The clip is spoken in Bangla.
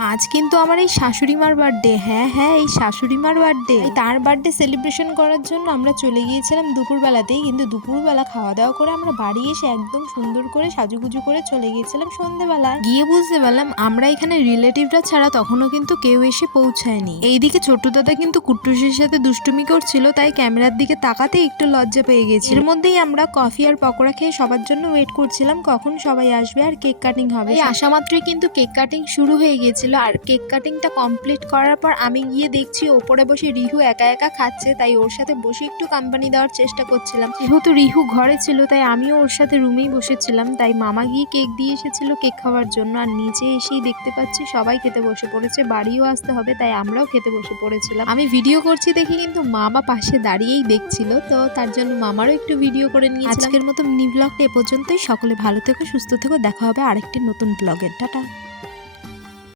আজ কিন্তু আমার এই শাশুড়িমার বার্থডে। হ্যাঁ, এই শাশুড়িমার বার্থডে। তার বার্থডে সেলিব্রেশন করার জন্য আমরা চলে গিয়েছিলাম দুপুরবেলাতেই, কিন্তু দুপুরবেলা খাওয়া দাওয়া করে আমরা বাড়ি এসে একদম সুন্দর করে সাজুগুজু করে চলে গিয়েছিলাম সন্ধ্যেবেলায়। গিয়ে বুঝতে পারলাম আমরা এখানে রিলেটিভরা ছাড়া তখনও কিন্তু কেউ এসে পৌঁছায়নি। এইদিকে ছোট্ট দাদা কিন্তু কুট্টুসের সাথে দুষ্টুমি করছিল, তাই ক্যামেরার দিকে তাকাতে একটু লজ্জা পেয়ে গেছি। এর মধ্যেই আমরা কফি আর পকোড়া খেয়ে সবার জন্য ওয়েট করছিলাম কখন সবাই আসবে আর কেক কাটিং হবে। আসা মাত্রই কিন্তু কেক কাটিং শুরু হয়ে গিয়েছিল। আর কেক কাটিংটা কমপ্লিট করার পর আমি গিয়ে দেখছি ওপরে বসে রিহু একা একা খাচ্ছে, তাই ওর সাথে বসে একটু কোম্পানি দেওয়ার চেষ্টা করছিলাম। যেহেতু রিহু ঘরে ছিল তাই আমিও ওর সাথে রুমেই বসেছিলাম। তাই মামা গিয়ে কেক দিয়ে এসেছিল কেক খাওয়ার জন্য, আর নিচে এসেই দেখতে পাচ্ছি সবাই খেতে বসে পড়েছে। বাড়িও আসতে হবে তাই আমরাও খেতে বসে পড়েছিলাম। আমি ভিডিও করছি দেখি কিন্তু মামা পাশে দাঁড়িয়েই দেখছিল, তো তার জন্য মামারও একটু ভিডিও করে নিয়েছিলাম। আজকের মতো মিনি ব্লগটা এ পর্যন্তই। সকলে ভালো থেকো, সুস্থ থেকো, দেখা হবে আরেকটি নতুন ব্লগের। টাটা।